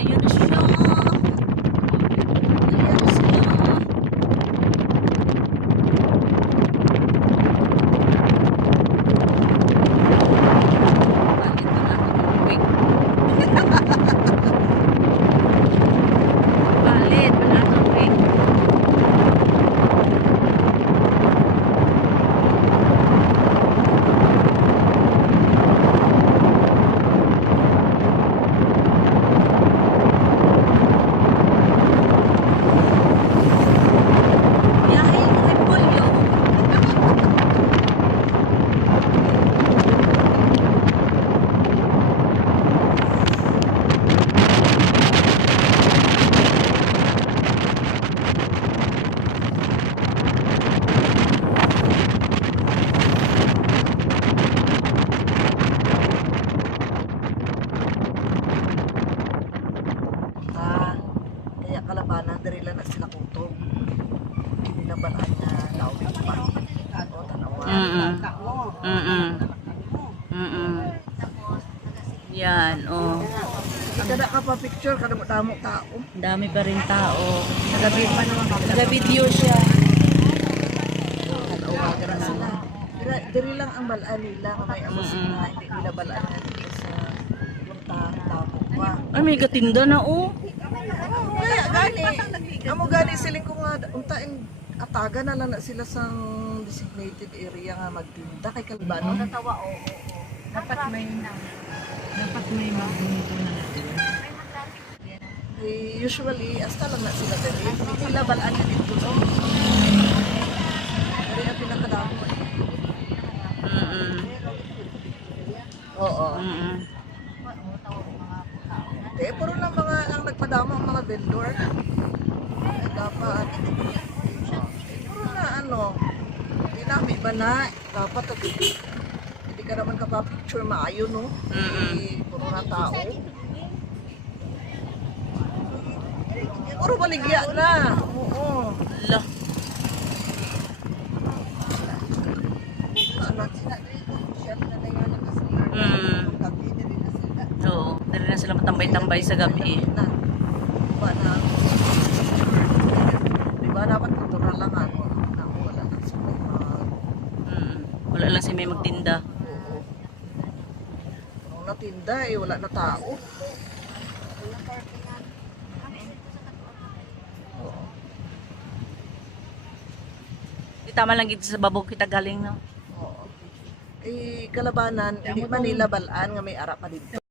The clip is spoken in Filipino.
Ayan na siya. Ayan na siya. Palit pa na itong wig. Biyahe mo kay Polyo. Kaya kalabanan diri lang na sila kutong binabalaan na lawig pa o tanawa. Yan, oh. Kada ka pa picture kada mo tamo tao. Dami pa rin tao. Nag-video siya. Tanawa kada sila. Diri lang ang balaan nila nga may amo sila hindi nila balaan na dito sa puntahan tamo pa. Ay, may gatinda na, oh. Kaya gani amo gani siling ko nga untain ataga na lang na sila sa designated area nga magtinda kay kalbano. Natawa, oo. Dapat may magdunito na natin. Usually, hasta lang na sila dali. Hindi nila balaan na dito, no? Pero yung pinakadamo eh. Oo. Eh, puro lang mga ang nagpadamo ang mga vendor. Eh, dapat. Puro na ano, dinami ba na? Dapat hindi ka naman kapapicture maayo, no? Puro na tao. Puro baligya na. Oo. Lah. Oo, dali na sila matambay-tambay sa gabi. Diba na? Diba dapat kultural lang ano? Wala na sila. Wala lang si may magtinda. Oo. Kung natinda eh, wala na tao. Oo. Di tama lang dito sa babog kita galing, no? Oo. Eh, kalabanan, hindi man nila balaan nga may ara pa dito.